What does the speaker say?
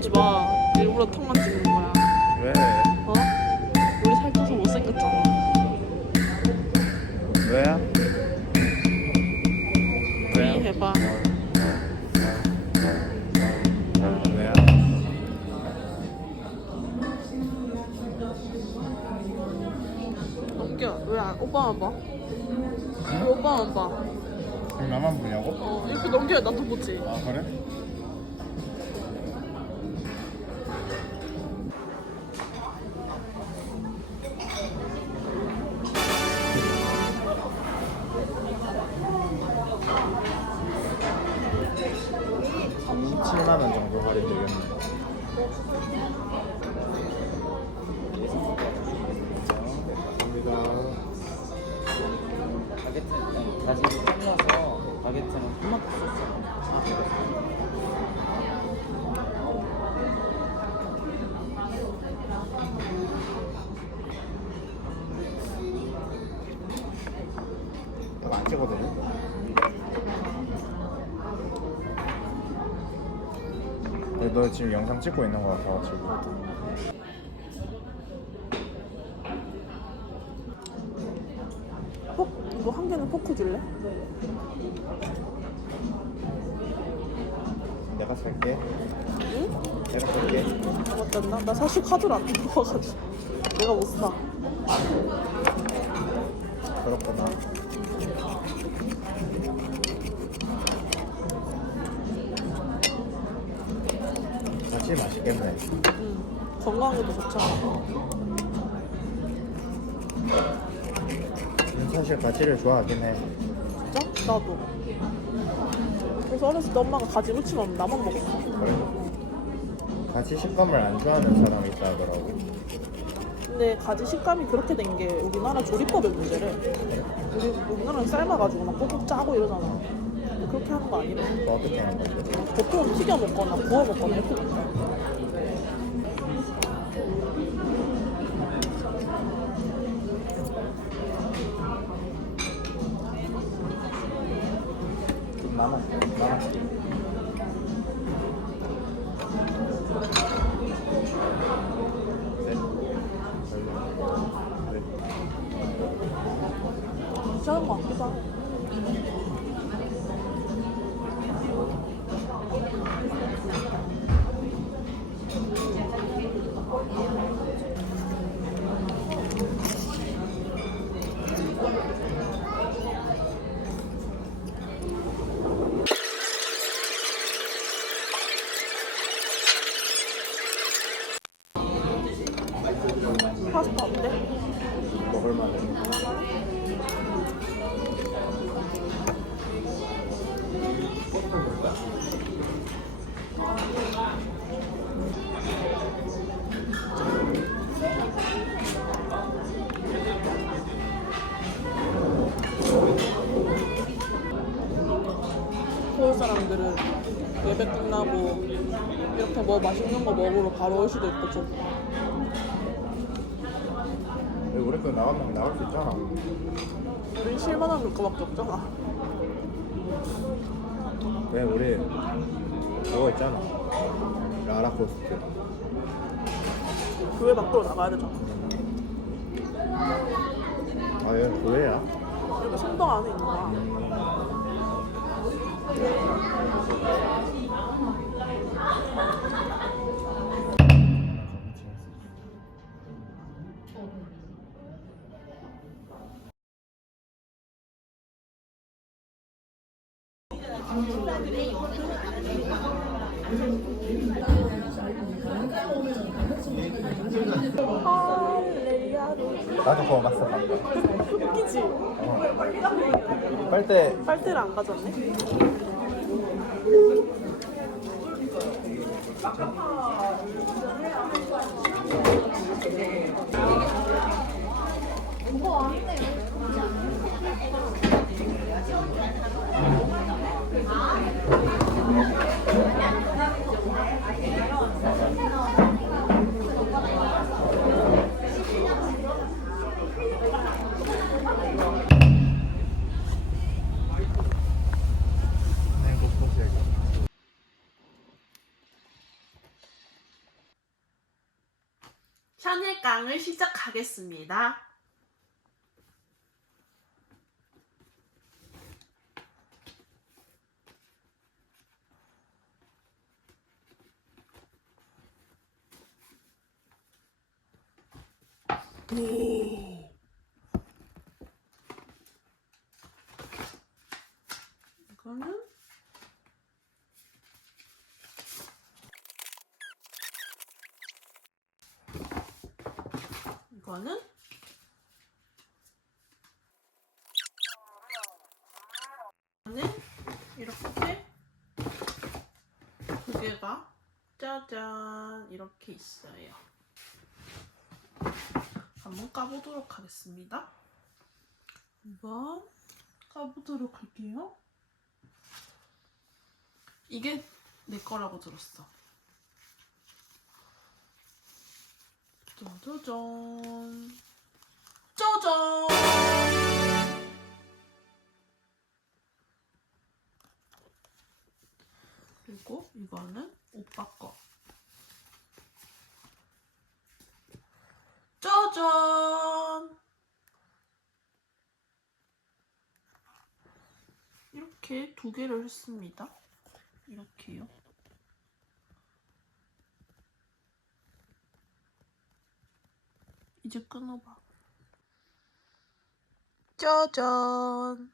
나오지 마. 일부러 턱만 찍는 거야. 왜? 어? 우리 살쪄서 못생겼잖아. 왜야? 웃겨. 왜 안, 오빠만 봐? 왜 오빠만 봐? 그럼 나만 보냐고? 어, 이렇게 넘겨야 나도 보지. 아 그래? 만 원) 정도 할인 되겠네 감사합니다. 바게트는 다시 잘라서 바게트는 토마토 소스 이거 안 찍어도 돼? 너 지금 영상 찍고 있는 거 같아가지고 포, 이거 한 개는 포크 줄래? 내가 살게 응? 내가 살게 맞다. 나, 나 사실 카드를 안 넣어가지고. 내가 못 사. 같이 맛있겠네 응. 건강에도 좋잖아. 음, 사실 가지를 좋아하긴 해 진짜? 나도. 그래서 어렸을 때 엄마가 가지 무치면 나만 먹었어. 그래? 가지 식감을 안 좋아하는 사람이 있다 하더라고 근데 가지 식감이 그렇게 된 게 우리나라 조리법의 문제래. 우리 우리나라는 삶아가지고 막 꼭꼭 짜고 이러잖아. 그렇게 하는 거 아니래. 또 어떻게 하는 건데? 보통 튀겨 먹거나 구워 먹거나 이렇게. 좀 사람들은 예배 끝나고 이렇게 뭐 맛있는 거 먹으러 바로 올 수도 왜 우리 거 나가면 나갈 수 있잖아. 우린 실만한 물가밖에 없잖아. 왜 우리 그거 있잖아. 라라코스트. 교회 밖으로 나가야 되잖아. 아얘 교회야? 여기 성당 안에 있는 거야. 할 렐루야로 나도 그거 봤어. 웃기지? 어. 빨대. 빨대를 안 가져왔네. 샤넬 깡을 시작하겠습니다. 오. 이거는 이거는 이렇게 두 개가 짜잔 이렇게 있어요. 한번 까보도록 하겠습니다. 한번 까보도록 할게요. 이게 내 거라고 들었어. 짜자잔. 짜잔! 그리고 이거는 오빠 거. 짜잔! 이렇게 두 개를 했습니다. 이렇게요. 이제 끊어봐. 짜잔!